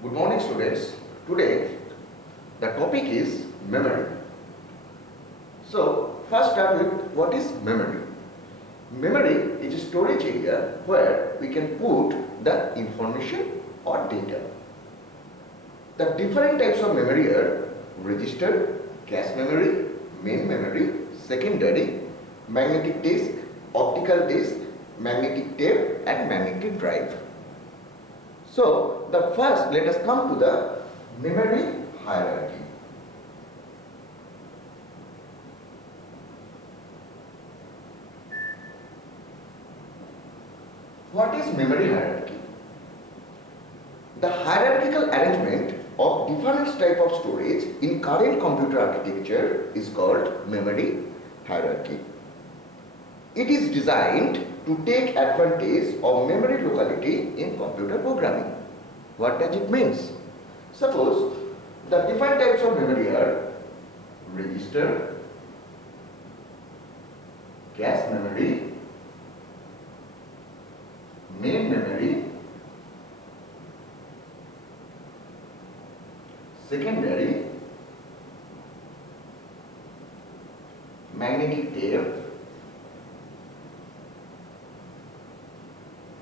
Good morning, students. Today the topic is memory. So first start with what is memory. Memory is a storage area where we can put the information or data. The different types of memory are register, cache memory, main memory, secondary, magnetic disk, optical disk, magnetic tape and magnetic drive. So the first, let us come to the memory hierarchy. What is memory hierarchy? The hierarchical arrangement of different type of storage in current computer architecture is called memory hierarchy. It is designed to take advantage of memory locality in computer programming. What does it mean? Suppose the different types of memory are register, cache memory, main memory, secondary, magnetic tape,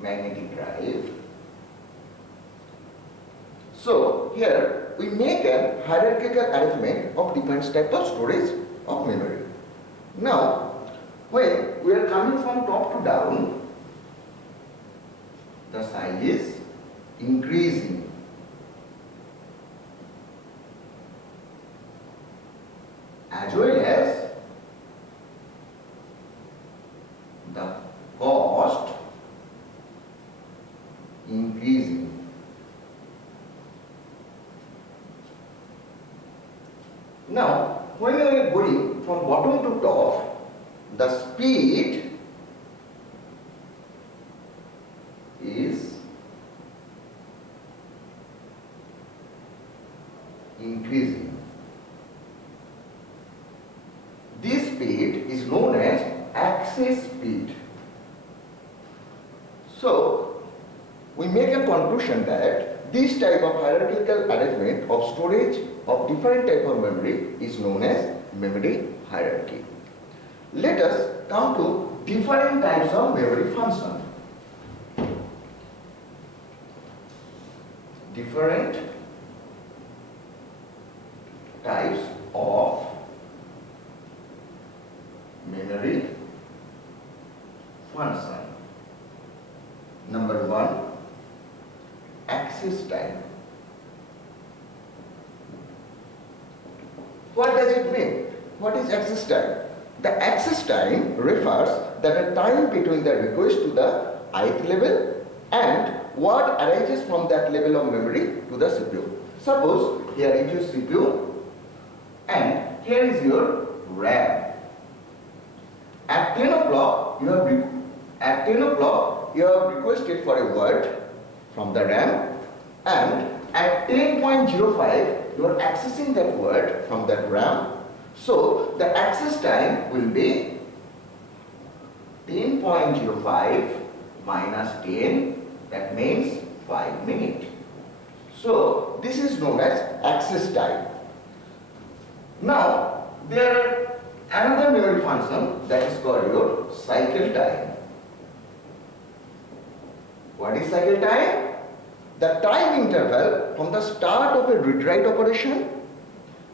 magnetic drive. So here we make a hierarchical arrangement of different types of storage of memory. Now when we are coming from top to down, the size is increasing. As well as the cost increasing. Now, when we are going from bottom to top, the speed is increasing. This speed is known as access speed. So, we make a conclusion that this type of hierarchical arrangement of storage of different type of memory is known as memory hierarchy. Let us come to different types of memory function. Different types of memory function. Number one, access time. What does it mean? What is access time? The access time refers that the time between the request to the ith level and what arises from that level of memory to the CPU. Suppose here is your CPU and here is your RAM. At 10 o'clock you have requested for a word from the RAM, and at 10.05 you are accessing that word from that RAM. So the access time will be 10.05 minus 10, that means 5 minutes. So this is known as access time. Now there are another memory function that is called your cycle time. What is cycle time? The time interval from the start of a read-write operation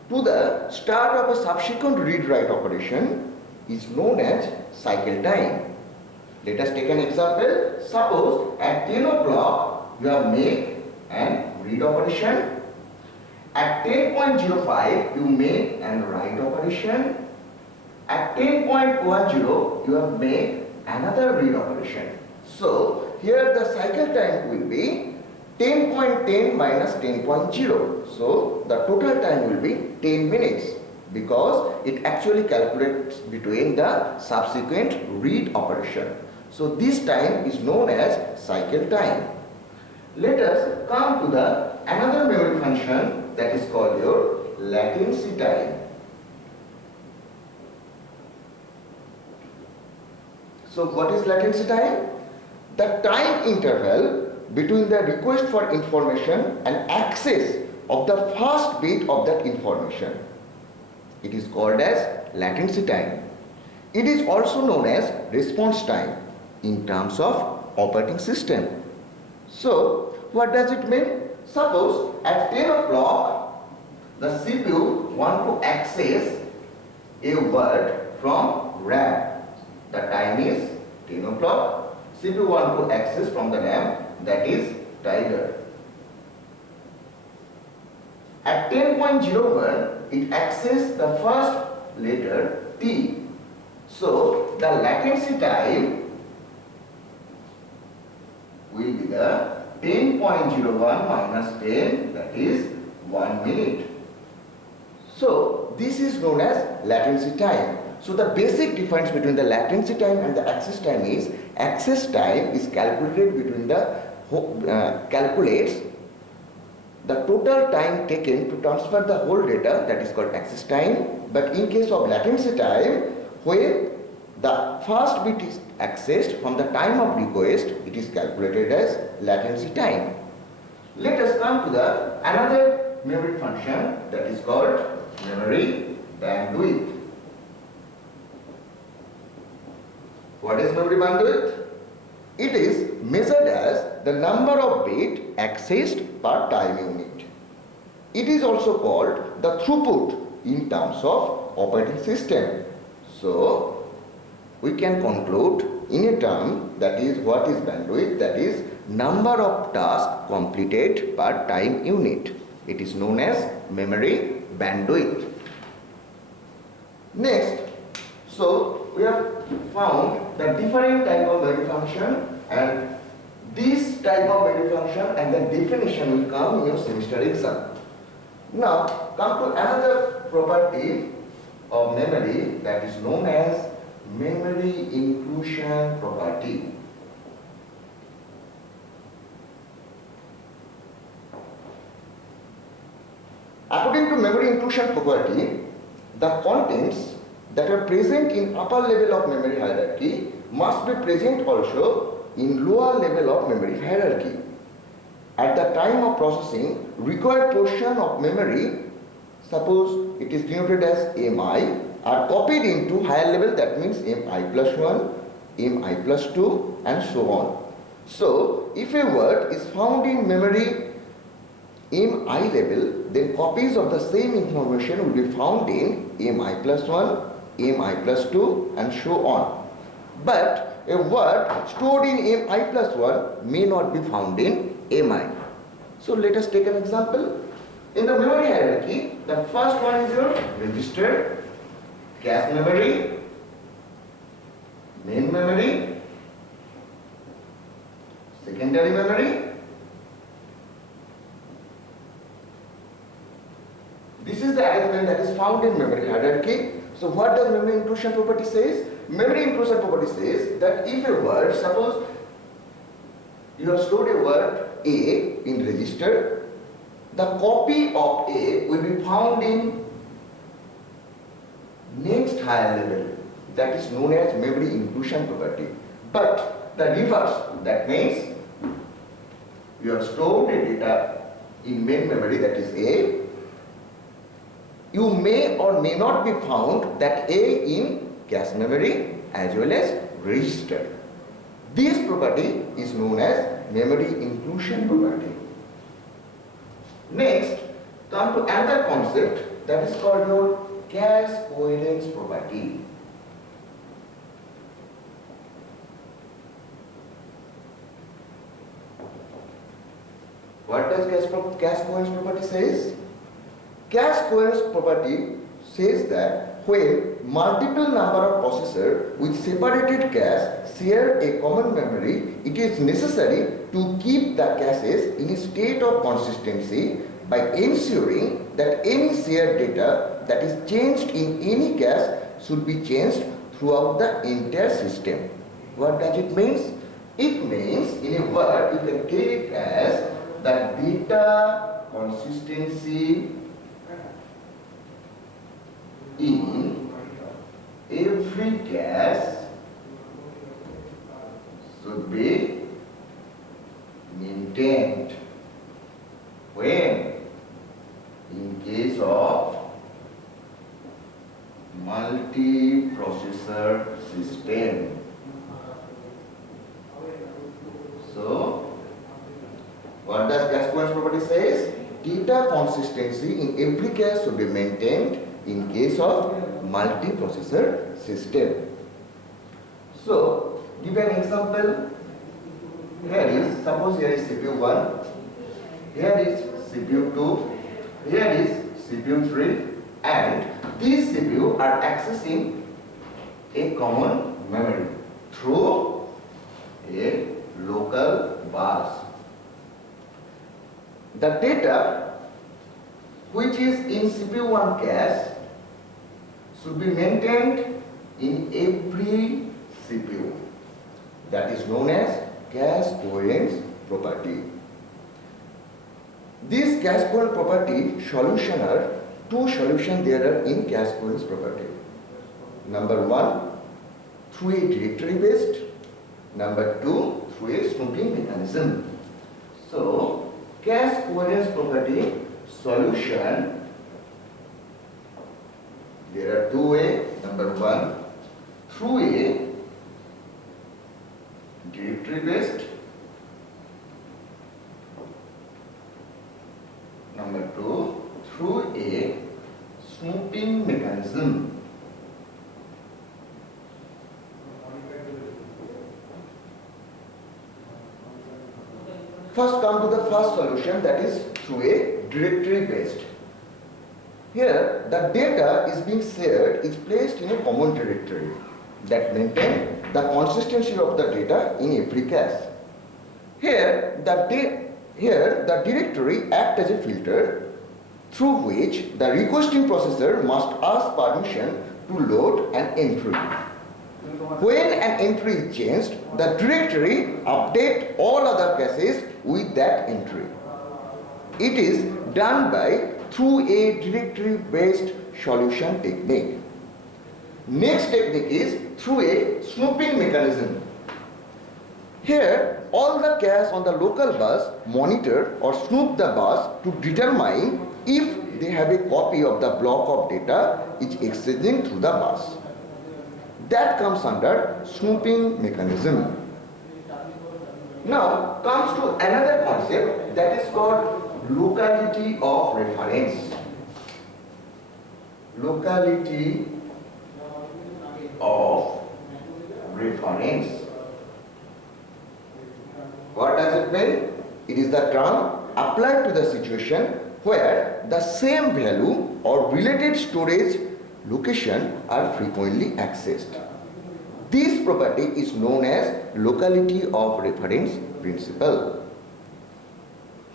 to the start of a subsequent read-write operation is known as cycle time. Let us take an example. Suppose at 10 o'clock you have make and read operation. At 10.05 you make and write operation. At 10.10 you have made another read operation. So here the cycle time will be 10.10 minus 10.0. So the total time will be 10 minutes because it actually calculates between the subsequent read operation. So this time is known as cycle time. Let us come to the another memory function that is called your latency time. So what is latency time? The time interval between the request for information and access of the first bit of that information. It is called as latency time. It is also known as response time in terms of operating system. So, what does it mean? Suppose at 10 o'clock, the CPU want to access a word from RAM. The time is 10 o'clock. CPU want to access from the RAM, that is tiger. At 10.01, it accesses the first letter T. So, the latency time will be the 10.01 minus 10, that is 1 minute. So, this is known as latency time. So, the basic difference between the latency time and the access time is calculated between the calculates the total time taken to transfer the whole data, that is called access time. But in case of latency time, when the first bit is accessed from the time of request, it is calculated as latency time. Let us come to the another memory function, that is called memory bandwidth. What is memory bandwidth? It is measured as the number of bits accessed per time unit. It is also called the throughput in terms of operating system. So, we can conclude in a term, that is what is bandwidth, that is number of tasks completed per time unit. It is known as memory bandwidth. Next, so we have found the different type of memory function, and this type of memory function and the definition will come in your semester exam. Now, come to another property of memory, that is known as memory inclusion property. According to memory inclusion property, the contents that are present in upper level of memory hierarchy must be present also in lower level of memory hierarchy. At the time of processing, required portion of memory, suppose it is denoted as MI, are copied into higher level, that means MI plus 1, MI plus 2 and so on. So, if a word is found in memory MI level, then copies of the same information will be found in MI plus 1, MI plus 2 and so on. But a word stored in MI plus 1 may not be found in MI. So let us take an example. In the memory hierarchy, the first one is your register, cache memory, main memory, secondary memory. This is the arrangement that is found in memory hierarchy. So what does memory inclusion property says? Memory inclusion property says that if a word, suppose you have stored a word A in register, the copy of A will be found in next higher level, that is known as memory inclusion property. But the reverse, that means you have stored a data in main memory, that is A, you may or may not be found that A in cache memory as well as register. This property is known as memory inclusion property. Next, come to another concept, that is called your cache coherence property. What does cache coherence property says? Cache coherence property says that when multiple number of processors with separated cache share a common memory, it is necessary to keep the caches in a state of consistency by ensuring that any shared data that is changed in any cache should be changed throughout the entire system. What does it mean? It means, in a word, you can take it as the data consistency in every cache should be maintained. when in case of multi-processor system. So, what does cache coherence property says? Data consistency in every cache should be maintained in case of multi-processor system. So, give an example. Here is, suppose here is CPU 1, here is CPU 2, here is CPU 3, and these CPU are accessing a common memory through a local bus. The data which is in CPU 1 cache should be maintained in every CPU. That is known as cache coherence property. This cache coherence property solution are two solutions there are in cache coherence property. Number one, through a directory based. Number two, through a snooping mechanism. So, cache coherence property solution, there are two ways. Number one, through a directory based. Number two, through a snooping mechanism. First come to the first solution, that is through a directory based. Here the data is being shared, is placed in a common directory that maintains the consistency of the data in every cache. Here the directory acts as a filter through which the requesting processor must ask permission to load an entry. When an entry is changed, the directory updates all other caches with that entry. It is done through a directory based solution technique. Next technique is through a snooping mechanism. Here, all the caches on the local bus monitor or snoop the bus to determine if they have a copy of the block of data is exchanging through the bus. That comes under snooping mechanism. Now comes to another concept that is called locality of reference. Locality of reference. What does it mean? It is the term applied to the situation where the same value or related storage location are frequently accessed. This property is known as locality of reference principle.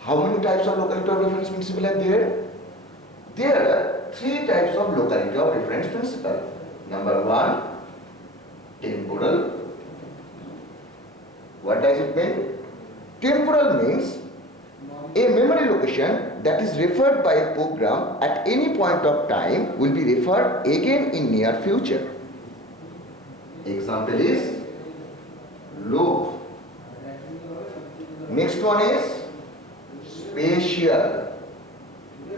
How many types of locality of reference principle are there? There are three types of locality of reference principle. Number one, temporal. What does it mean? Temporal means a memory location that is referred by a program at any point of time will be referred again in near future. Example is loop. Next one is spatial.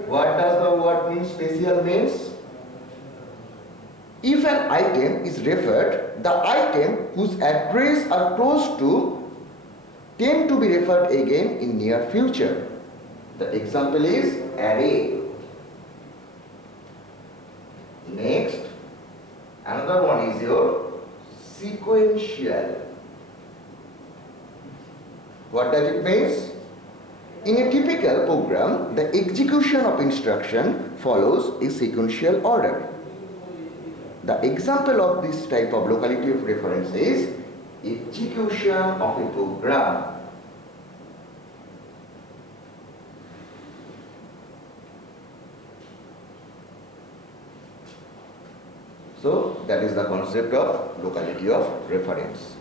What does the word mean spatial means? If an item is referred, the item whose address are close to tend to be referred again in near future. The example is array. Next, another one is your sequential. What does it mean? In a typical program, the execution of instruction follows a sequential order. The example of this type of locality of reference is execution of a program. So that is the concept of locality of reference.